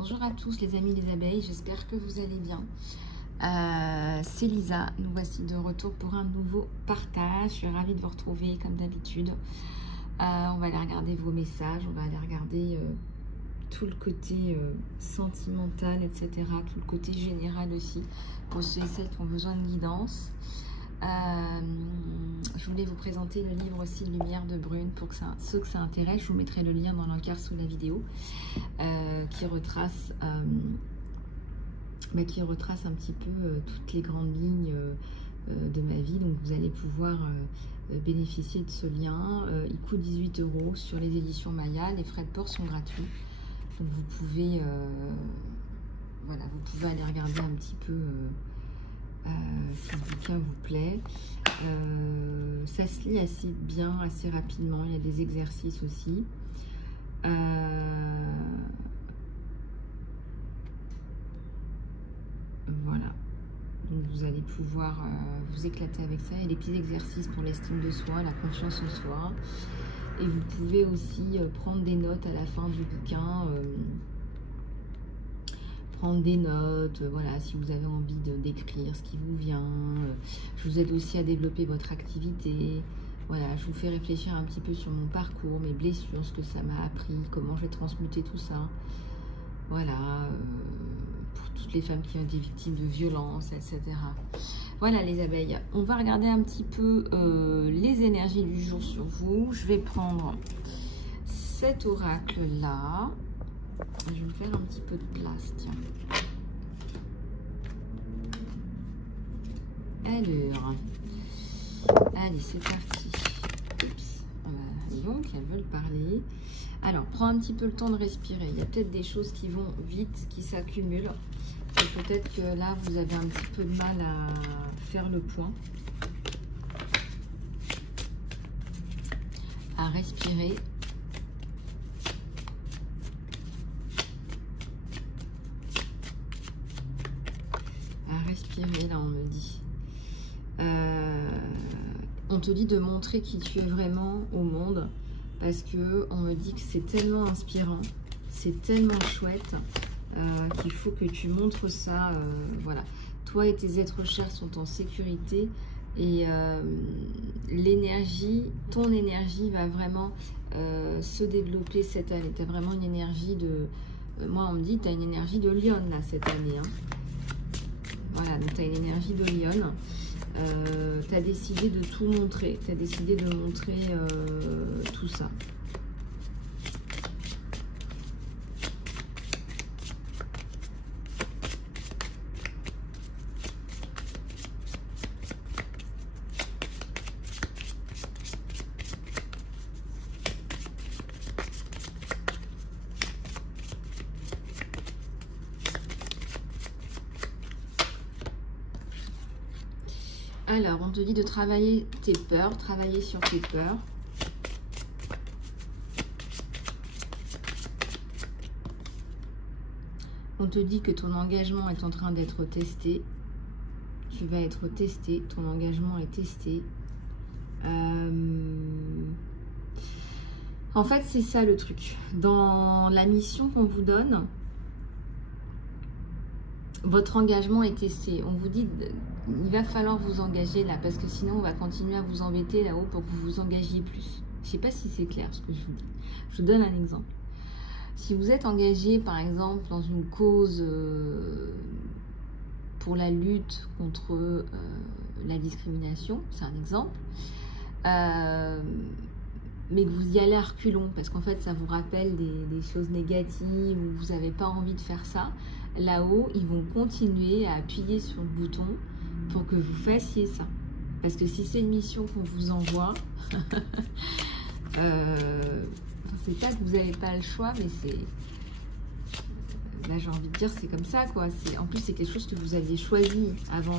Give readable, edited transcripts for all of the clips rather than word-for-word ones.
Bonjour à tous les amis les abeilles, j'espère que vous allez bien. C'est Lisa, nous voici de retour pour un nouveau partage. Je suis ravie de vous retrouver comme d'habitude. On va aller regarder vos messages, on va aller regarder tout le côté sentimental, etc. Tout le côté général aussi, pour ceux et celles qui ont besoin de guidance. Je voulais vous présenter le livre aussi Lumière de Brune pour que ceux que ça intéresse. Je vous mettrai le lien dans l'encart sous la vidéo qui retrace un petit peu toutes les grandes lignes de ma vie. Donc vous allez pouvoir bénéficier de ce lien. Il coûte 18 € sur les éditions Maya. Les frais de port sont gratuits. Donc vous pouvez aller regarder un petit peu si le bouquin vous plaît. Ça se lit assez bien, assez rapidement. Il y a des exercices aussi. Voilà. Donc vous allez pouvoir vous éclater avec ça. Il y a des petits exercices pour l'estime de soi, la confiance en soi. Et vous pouvez aussi prendre des notes à la fin du bouquin. Prendre des notes, voilà, si vous avez envie d'écrire ce qui vous vient. Je vous aide aussi à développer votre activité. Voilà, je vous fais réfléchir un petit peu sur mon parcours, mes blessures, ce que ça m'a appris, comment je vais transmuter tout ça. Voilà, pour toutes les femmes qui ont été victimes de violences, etc. Voilà les abeilles, on va regarder un petit peu les énergies du jour sur vous. Je vais prendre cet oracle-là. Je vais me faire un petit peu de place, tiens. Alors, allez, c'est parti. Oups. Donc, elles veulent parler. Alors, prends un petit peu le temps de respirer. Il y a peut-être des choses qui vont vite, qui s'accumulent. Et peut-être que là, vous avez un petit peu de mal à faire le point. À respirer. Respirer, là on me dit. On te dit de montrer qui tu es vraiment au monde, parce que on me dit que c'est tellement inspirant, c'est tellement chouette qu'il faut que tu montres ça. Voilà, toi et tes êtres chers sont en sécurité et l'énergie, ton énergie va vraiment se développer cette année. Tu as vraiment une énergie de... moi on me dit tu as une énergie de lionne là cette année, hein. Voilà, donc tu as une énergie de lionne. Tu as décidé de tout montrer. Tu as décidé de montrer tout ça. Alors, on te dit de travailler tes peurs, travailler sur tes peurs. On te dit que ton engagement est en train d'être testé. Tu vas être testé, ton engagement est testé. En fait, c'est ça le truc. Dans la mission qu'on vous donne, votre engagement est testé. On vous dit... il va falloir vous engager là, parce que sinon on va continuer à vous embêter là-haut pour que vous vous engagiez plus. Je ne sais pas si c'est clair ce que je vous dis. Je vous donne un exemple. Si vous êtes engagé par exemple dans une cause pour la lutte contre la discrimination, c'est un exemple, mais que vous y allez à reculons, parce qu'en fait ça vous rappelle des choses négatives, ou vous n'avez pas envie de faire ça, là-haut ils vont continuer à appuyer sur le bouton pour que vous fassiez ça. Parce que si c'est une mission qu'on vous envoie, c'est pas que vous n'avez pas le choix, mais c'est... là j'ai envie de dire c'est comme ça quoi. En plus c'est quelque chose que vous aviez choisi avant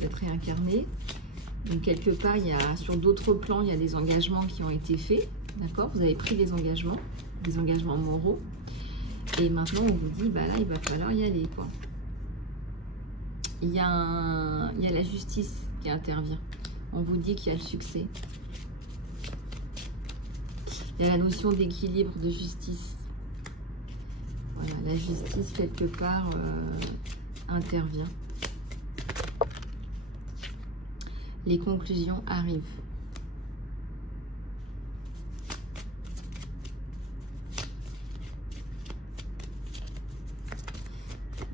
d'être réincarné. Donc quelque part, sur d'autres plans, il y a des engagements qui ont été faits. D'accord? Vous avez pris des engagements moraux. Et maintenant on vous dit, bah là il va falloir y aller quoi. Il y a la justice qui intervient. On vous dit qu'il y a le succès. Il y a la notion d'équilibre, de justice. Voilà, la justice, quelque part, intervient. Les conclusions arrivent.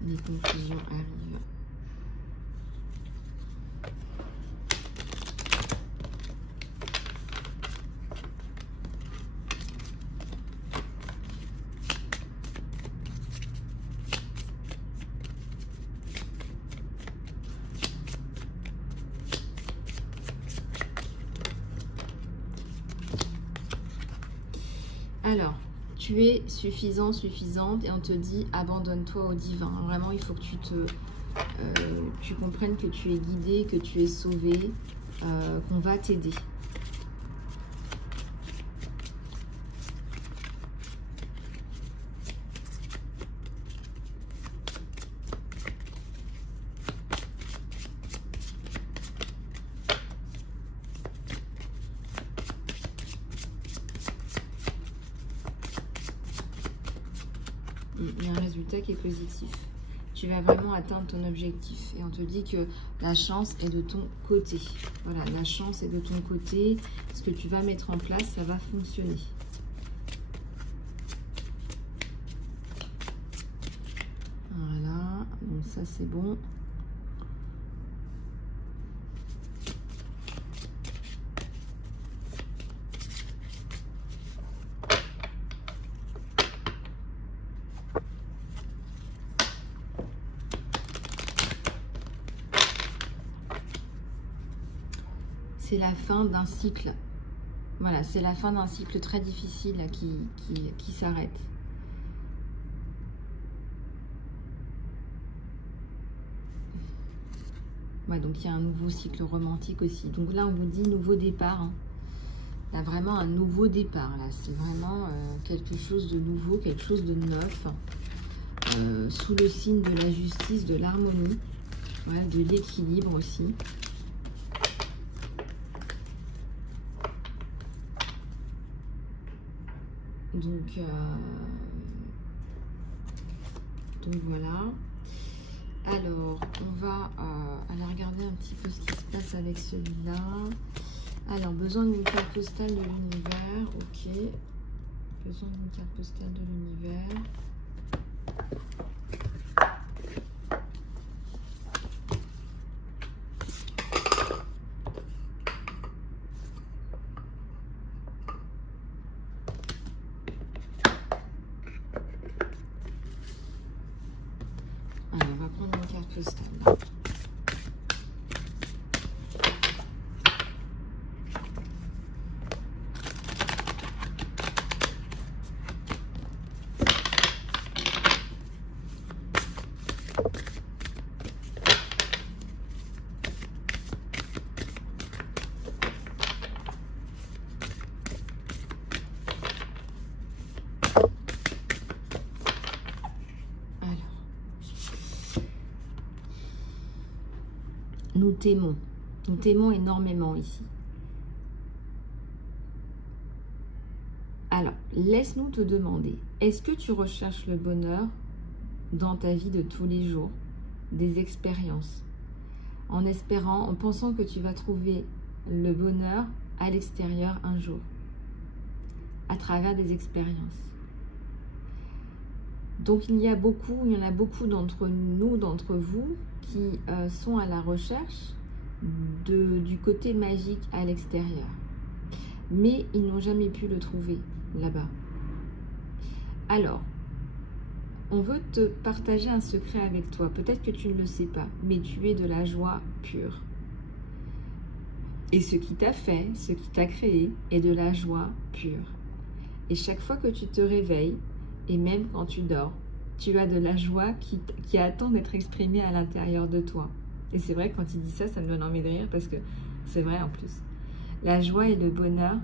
Les conclusions arrivent. Alors, tu es suffisant, suffisante, et on te dit abandonne-toi au divin. Vraiment, il faut que tu comprennes que tu es guidé, que tu es sauvé, qu'on va t'aider. Il y a un résultat qui est positif. Tu vas vraiment atteindre ton objectif. Et on te dit que la chance est de ton côté. Voilà, la chance est de ton côté. Ce que tu vas mettre en place, ça va fonctionner. Voilà, donc ça c'est bon. C'est la fin d'un cycle. Voilà, c'est la fin d'un cycle très difficile là, qui s'arrête. Ouais, donc il y a un nouveau cycle romantique aussi. Donc là, on vous dit nouveau départ. Hein. Il y a vraiment un nouveau départ. Là, c'est vraiment quelque chose de nouveau, quelque chose de neuf. Sous le signe de la justice, de l'harmonie, ouais, de l'équilibre aussi. Donc voilà. Alors, on va aller regarder un petit peu ce qui se passe avec celui-là. Alors, besoin d'une carte postale de l'univers. Ok. Besoin d'une carte postale de l'univers. Alors, on va prendre une carte postale. Nous t'aimons énormément ici. Alors, laisse-nous te demander, est-ce que tu recherches le bonheur dans ta vie de tous les jours, des expériences, en espérant, en pensant que tu vas trouver le bonheur à l'extérieur un jour, à travers des expériences. Donc il y en a beaucoup d'entre nous, d'entre vous, qui sont à la recherche du côté magique à l'extérieur. Mais ils n'ont jamais pu le trouver là-bas. Alors, on veut te partager un secret avec toi. Peut-être que tu ne le sais pas, mais tu es de la joie pure. Et ce qui t'a fait, ce qui t'a créé, est de la joie pure. Et chaque fois que tu te réveilles, et même quand tu dors, tu as de la joie qui attend d'être exprimée à l'intérieur de toi. Et c'est vrai, quand il dit ça, ça me donne envie de rire parce que c'est vrai en plus. La joie et le bonheur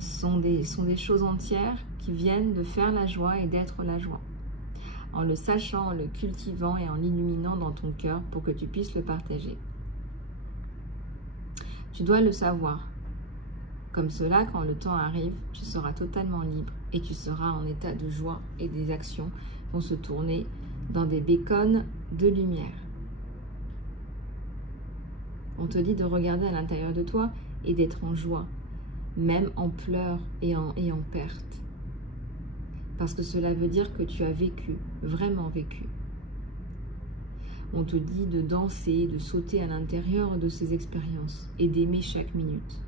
sont des choses entières qui viennent de faire la joie et d'être la joie. En le sachant, en le cultivant et en l'illuminant dans ton cœur pour que tu puisses le partager. Tu dois le savoir. Comme cela, quand le temps arrive, tu seras totalement libre et tu seras en état de joie et des actions vont se tourner dans des beacons de lumière. On te dit de regarder à l'intérieur de toi et d'être en joie, même en pleurs et en perte. Parce que cela veut dire que tu as vécu, vraiment vécu. On te dit de danser, de sauter à l'intérieur de ces expériences et d'aimer chaque minute.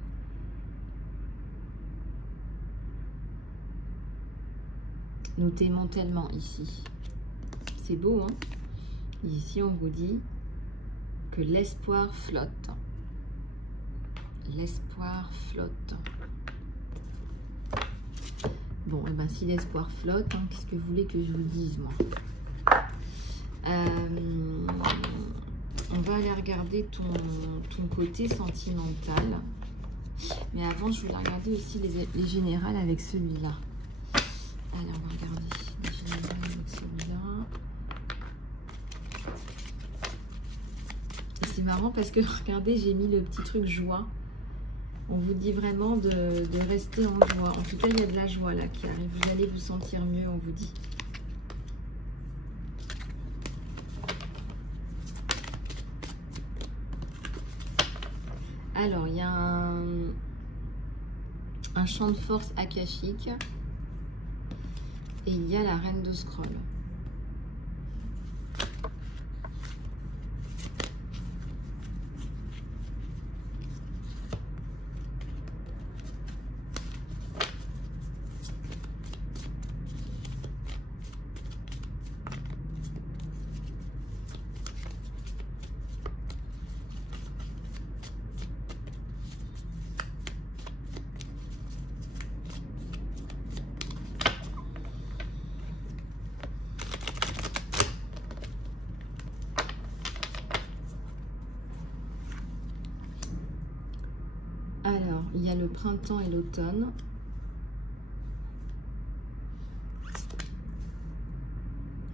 Nous t'aimons tellement ici. C'est beau, hein? Ici, on vous dit que l'espoir flotte. L'espoir flotte. Bon, et ben si l'espoir flotte, hein, qu'est-ce que vous voulez que je vous dise, moi? On va aller regarder ton côté sentimental. Mais avant, je voulais regarder aussi les générales avec celui-là. Allez, on va regarder les générales avec celui-là. Et c'est marrant parce que, regardez, j'ai mis le petit truc joie. On vous dit vraiment de rester en joie. En tout cas, il y a de la joie là qui arrive. Vous allez vous sentir mieux, on vous dit. Alors, il y a un champ de force akashique. Et il y a la reine de scroll. Alors, il y a le printemps et l'automne.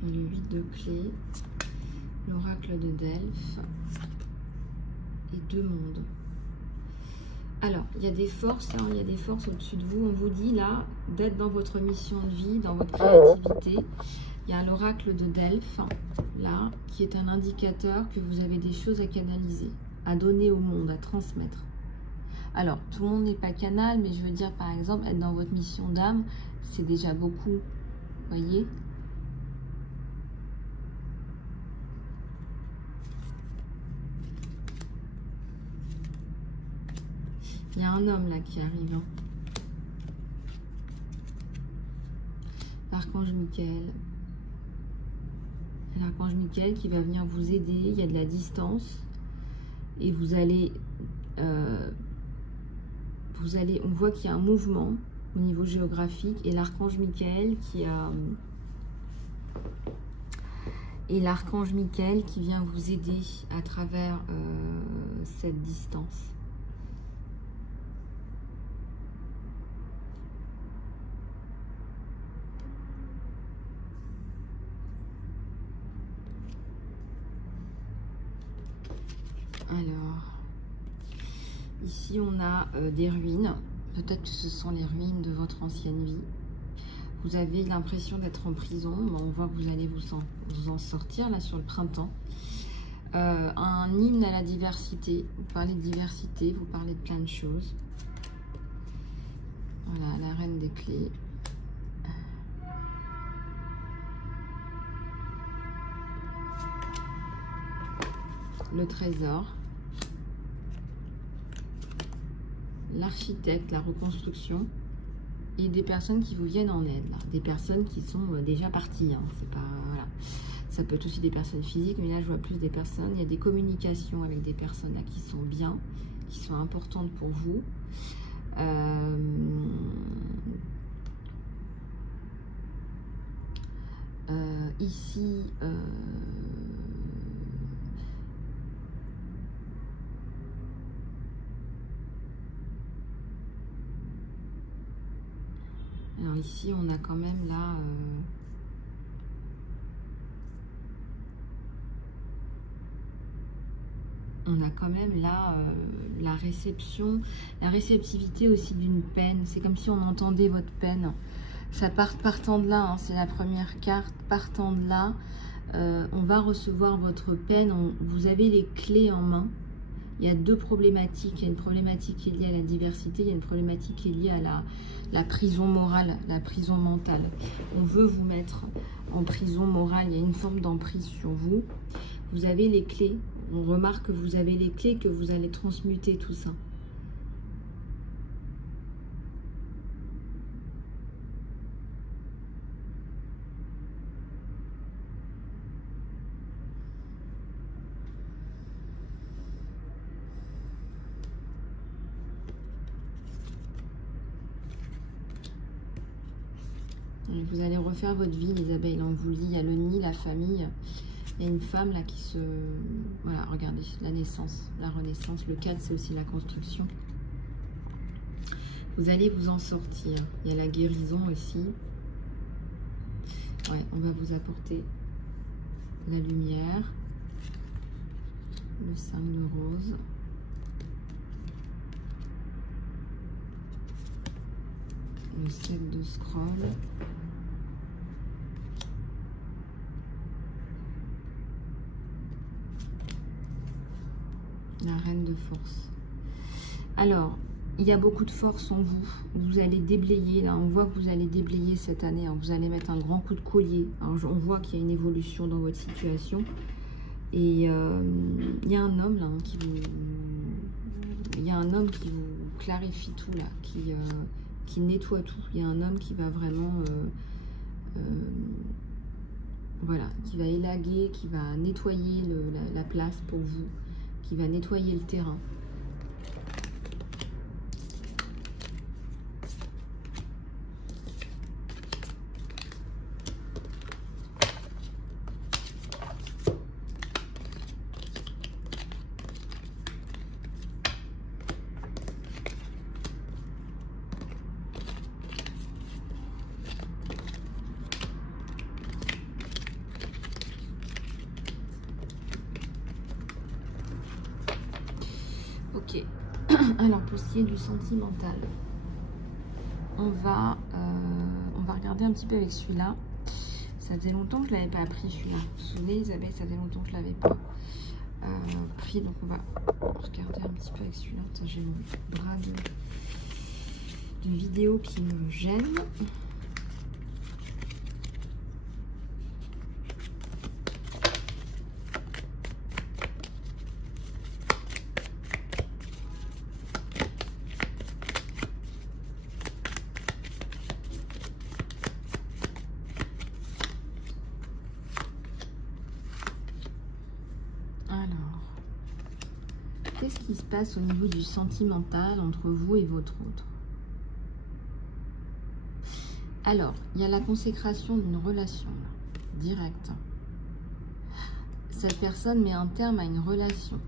Le 8 de clés, l'oracle de Delphes et 2 mondes. Alors, il y a des forces, hein, il y a des forces au-dessus de vous. On vous dit là d'être dans votre mission de vie, dans votre créativité. Il y a l'oracle de Delphes, là, qui est un indicateur que vous avez des choses à canaliser, à donner au monde, à transmettre. Alors, tout le monde n'est pas canal, mais je veux dire, par exemple, être dans votre mission d'âme, c'est déjà beaucoup. Voyez ? Il y a un homme là qui arrive. Hein. L'archange Michael. L'archange Michael qui va venir vous aider. Il y a de la distance. Et vous allez... on voit qu'il y a un mouvement au niveau géographique. Et l'archange Michael qui a... Et l'archange Michael qui vient vous aider à travers cette distance. Alors, ici on a des ruines. Peut-être que ce sont les ruines de votre ancienne vie. Vous avez l'impression d'être en prison. Bon, on voit que vous allez vous en sortir là sur le printemps. Un hymne à la diversité. Vous parlez de diversité, vous parlez de plein de choses. Voilà, la reine des clés. Le trésor. L'architecte, la reconstruction. Et des personnes qui vous viennent en aide, là. Des personnes qui sont déjà parties. Hein. C'est pas, voilà. Ça peut être aussi des personnes physiques, mais là je vois plus des personnes. Il y a des communications avec des personnes là, qui sont bien, qui sont importantes pour vous. Ici, alors ici, on a quand même là... on a quand même là la réception, la réceptivité aussi d'une peine. C'est comme si on entendait votre peine. Ça partant de là, hein, c'est la première carte. Partant de là, on va recevoir votre peine. Vous avez les clés en main. Il y a deux problématiques. Il y a une problématique qui est liée à la diversité. Il y a une problématique qui est liée à la prison morale, la prison mentale. On veut vous mettre en prison morale. Il y a une forme d'emprise sur vous. Vous avez les clés. On remarque que vous avez les clés, que vous allez transmuter tout ça. Vous allez refaire votre vie, les abeilles. On vous lit, il y a le nid, la famille. Il y a une femme là qui se... Voilà, regardez, la naissance, la renaissance. Le 4, c'est aussi la construction. Vous allez vous en sortir. Il y a la guérison aussi. Ouais, on va vous apporter la lumière. Le 5 de rose. Le 7 de scroll. La reine de force. Alors, il y a beaucoup de force en vous. Vous allez déblayer, là, on voit que vous allez déblayer cette année. Hein. Vous allez mettre un grand coup de collier. Alors, on voit qu'il y a une évolution dans votre situation. Et il y a un homme, là, hein, qui vous... Il y a un homme qui vous clarifie tout, là, qui nettoie tout. Il y a un homme qui va vraiment... voilà, qui va élaguer, qui va nettoyer la place pour vous, qui va nettoyer le terrain. Ok, alors pour ce qui est du sentimental, on va regarder un petit peu avec celui-là. Ça faisait longtemps que je ne l'avais pas pris celui-là. Vous vous souvenez Isabelle, ça faisait longtemps que je ne l'avais pas pris. Donc on va regarder un petit peu avec celui-là. J'ai mon bras de vidéo qui me gêne. Qu'est-ce qui se passe au niveau du sentimental entre vous et votre autre? Alors, il y a la consécration d'une relation, là, directe. Cette personne met un terme à une relation.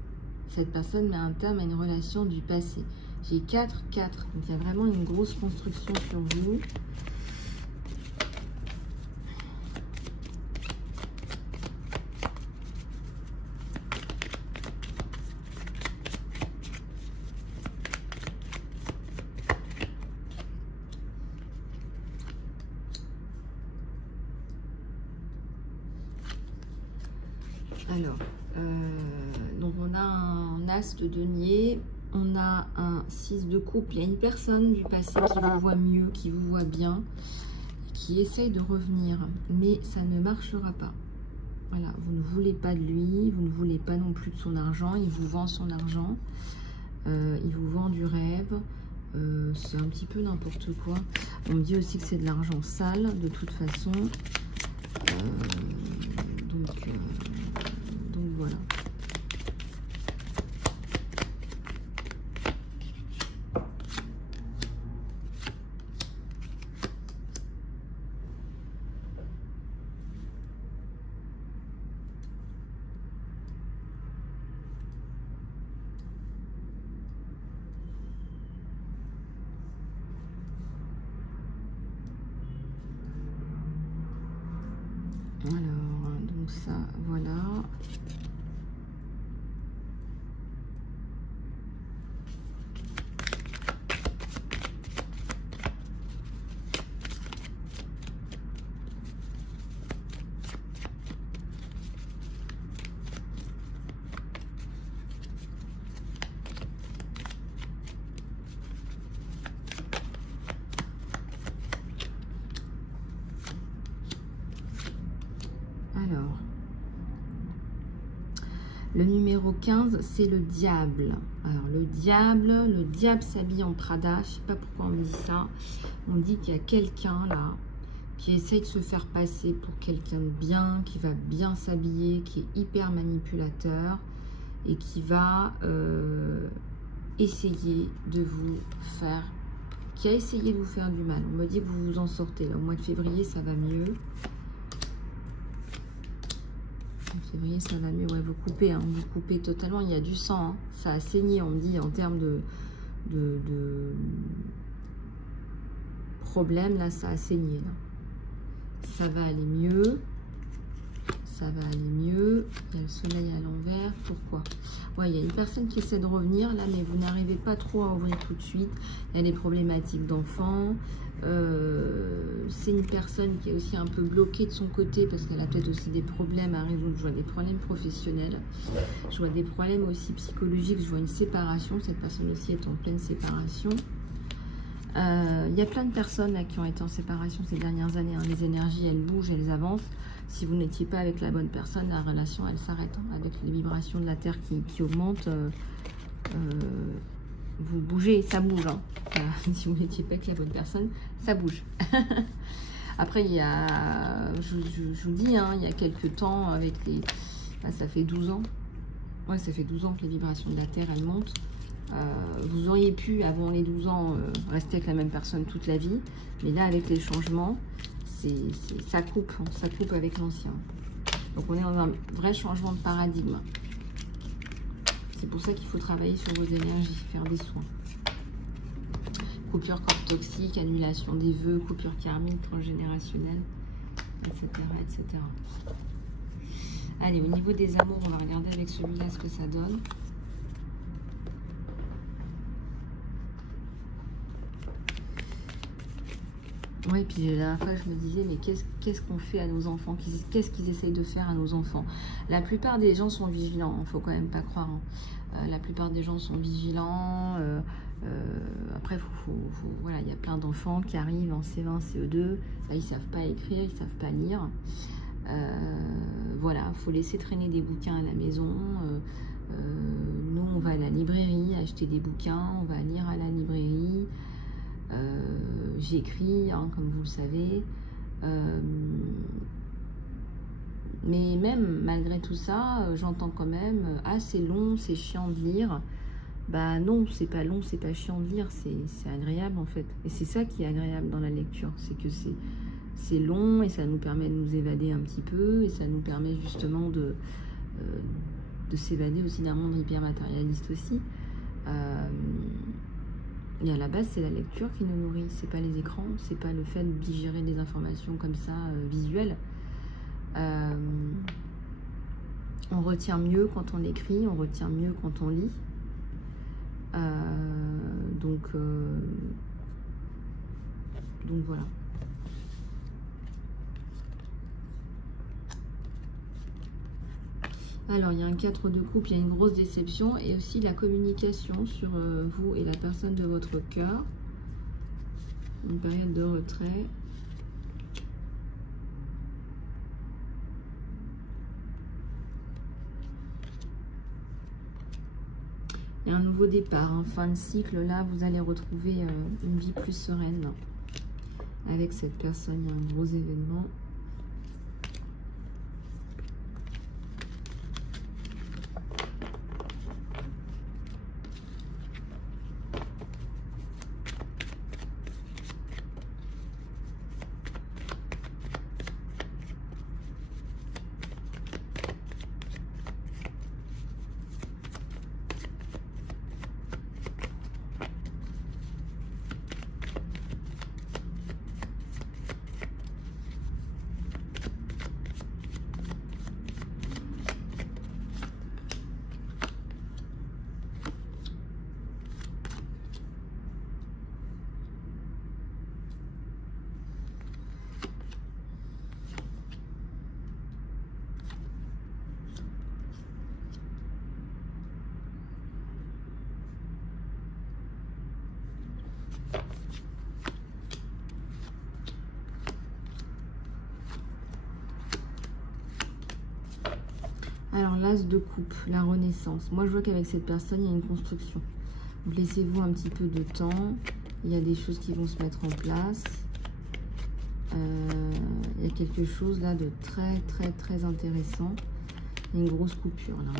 Cette personne met un terme à une relation du passé. J'ai 4, 4. Donc, il y a vraiment une grosse construction sur vous. Alors, donc on a un as de denier, on a un 6 de coupe. Il y a une personne du passé qui vous voit mieux, qui vous voit bien, qui essaye de revenir, mais ça ne marchera pas. Voilà, vous ne voulez pas de lui, vous ne voulez pas non plus de son argent, il vous vend son argent, il vous vend du rêve, c'est un petit peu n'importe quoi. On me dit aussi que c'est de l'argent sale, de toute façon. Donc voilà. Alors, donc ça, voilà. Alors, le numéro 15, c'est le diable. Alors, le diable s'habille en Prada. Je ne sais pas pourquoi on me dit ça. On dit qu'il y a quelqu'un là qui essaye de se faire passer pour quelqu'un de bien, qui va bien s'habiller, qui est hyper manipulateur et qui va essayer de vous faire, qui a essayé de vous faire du mal. On me dit que vous vous en sortez. Là, au mois de février, ça va mieux. En février, ça va mieux. Ouais, vous coupez, hein, vous coupez totalement. Il y a du sang. Hein. Ça a saigné, on me dit, en termes de problème. Là, ça a saigné. Là. Ça va aller mieux. Ça va aller mieux. Il y a le soleil à l'envers. Pourquoi? Ouais, il y a une personne qui essaie de revenir là, mais vous n'arrivez pas trop à ouvrir tout de suite. Il y a des problématiques d'enfants. C'est une personne qui est aussi un peu bloquée de son côté parce qu'elle a peut-être aussi des problèmes à résoudre. Je vois des problèmes professionnels. Je vois des problèmes aussi psychologiques. Je vois une séparation. Cette personne aussi est en pleine séparation. Il y a plein de personnes là, qui ont été en séparation ces dernières années. Hein. Les énergies, elles bougent, elles avancent. Si vous n'étiez pas avec la bonne personne, la relation, elle s'arrête. Hein. Avec les vibrations de la Terre qui augmentent, vous bougez, ça bouge. Hein. Si vous n'étiez pas avec la bonne personne, ça bouge. Après, il y a, je vous dis, hein, il y a quelques temps, avec les... Ah, ça fait 12 ans. Ouais, ça fait 12 ans que les vibrations de la Terre, elles montent. Vous auriez pu, avant les 12 ans, rester avec la même personne toute la vie. Mais là, avec les changements, ça coupe avec l'ancien. Donc, on est dans un vrai changement de paradigme. C'est pour ça qu'il faut travailler sur vos énergies, faire des soins. Coupure corps toxique, annulation des vœux, coupure karmique, transgénérationnelle, etc., etc. Allez, au niveau des amours, on va regarder avec celui-là ce que ça donne. Oui, puis la dernière fois, je me disais, mais qu'est-ce qu'on fait à nos enfants? Qu'est-ce qu'ils essayent de faire à nos enfants? La plupart des gens sont vigilants, il ne faut quand même pas croire. Hein. La plupart des gens sont vigilants. Après, voilà, il y a plein d'enfants qui arrivent en C20, CE2. Là, ils ne savent pas écrire, ils ne savent pas lire. Voilà, il faut laisser traîner des bouquins à la maison. Nous, on va à la librairie acheter des bouquins, on va lire à la librairie. J'écris, hein, comme vous le savez. Mais même malgré tout ça, j'entends quand même « Ah, c'est long, c'est chiant de lire ». Bah non, c'est pas long, c'est pas chiant de lire, c'est agréable en fait. Et c'est ça qui est agréable dans la lecture, c'est que c'est long et ça nous permet de nous évader un petit peu et ça nous permet justement de s'évader aussi d'un monde hyper matérialiste aussi. Et à la base, c'est la lecture qui nous nourrit, c'est pas les écrans, c'est pas le fait de digérer des informations comme ça, visuelles. On retient mieux quand on écrit, on retient mieux quand on lit. Donc voilà. Alors, il y a un 4 de coupe, il y a une grosse déception et aussi la communication sur vous et la personne de votre cœur. Une période de retrait. Et un nouveau départ, hein, fin de cycle. Là, vous allez retrouver une vie plus sereine. Avec cette personne, il y a un gros événement. Alors, l'as de coupe, la renaissance. Moi, je vois qu'avec cette personne, il y a une construction. Donc, laissez-vous un petit peu de temps. Il y a des choses qui vont se mettre en place. Il y a quelque chose là de très intéressant. Il y a une grosse coupure là.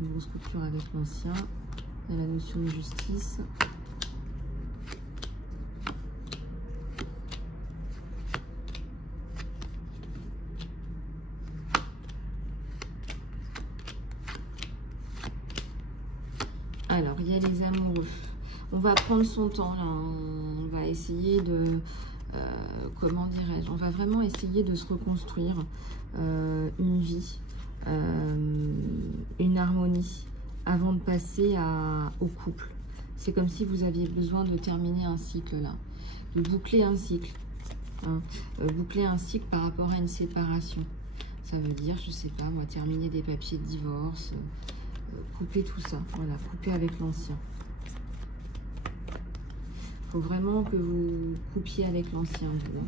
Une grosse coupure avec l'ancien. Il y a la notion de justice. Alors, il y a les amoureux. On va prendre son temps là. On va essayer de... comment dirais-je? On va vraiment essayer de se reconstruire une vie, une harmonie, avant de passer au couple. C'est comme si vous aviez besoin de terminer un cycle là, de boucler un cycle. Hein. Boucler un cycle par rapport à une séparation. Ça veut dire, je sais pas, moi, terminer des papiers de divorce, couper tout ça. Voilà, couper avec l'ancien. Il faut vraiment que vous coupiez avec l'ancien, vous. Hein.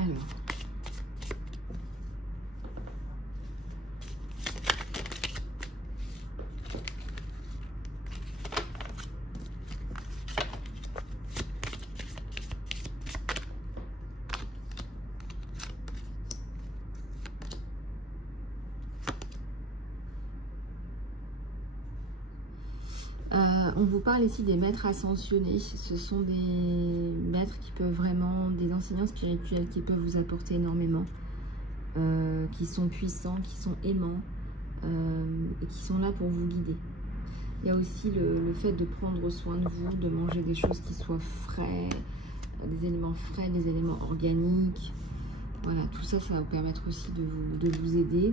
Alors, on vous parle ici des maîtres ascensionnés. Ce sont des maîtres qui peuvent vraiment, des enseignants spirituels qui peuvent vous apporter énormément, qui sont puissants, qui sont aimants et qui sont là pour vous guider. Il y a aussi le fait de prendre soin de vous, de manger des choses qui soient frais, des éléments frais, des éléments organiques. Voilà, tout ça, ça va vous permettre aussi de vous aider.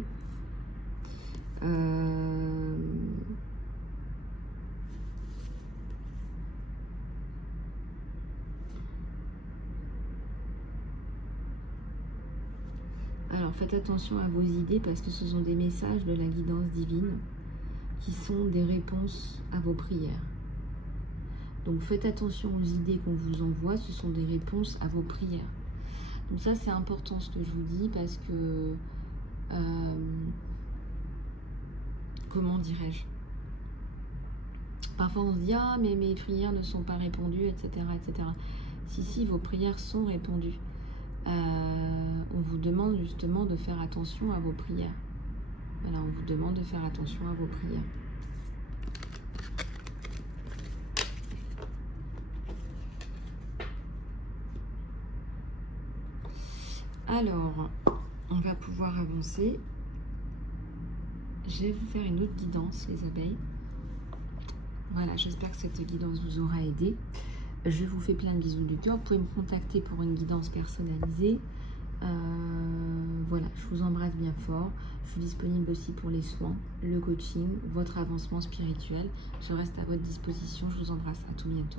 Alors, faites attention à vos idées parce que ce sont des messages de la guidance divine qui sont des réponses à vos prières. Donc, faites attention aux idées qu'on vous envoie, ce sont des réponses à vos prières. Donc ça, c'est important ce que je vous dis parce que, comment dirais-je? Parfois, on se dit, ah, mais mes prières ne sont pas répondues, etc., etc. Si, vos prières sont répondues. On vous demande justement de faire attention à vos prières. Voilà, on vous demande de faire attention à vos prières. Alors, on va pouvoir avancer. Je vais vous faire une autre guidance, les abeilles. Voilà, j'espère que cette guidance vous aura aidé. Je vous fais plein de bisous du cœur. Vous pouvez me contacter pour une guidance personnalisée. Voilà, je vous embrasse bien fort. Je suis disponible aussi pour les soins, le coaching, votre avancement spirituel. Je reste à votre disposition. Je vous embrasse. À tout bientôt.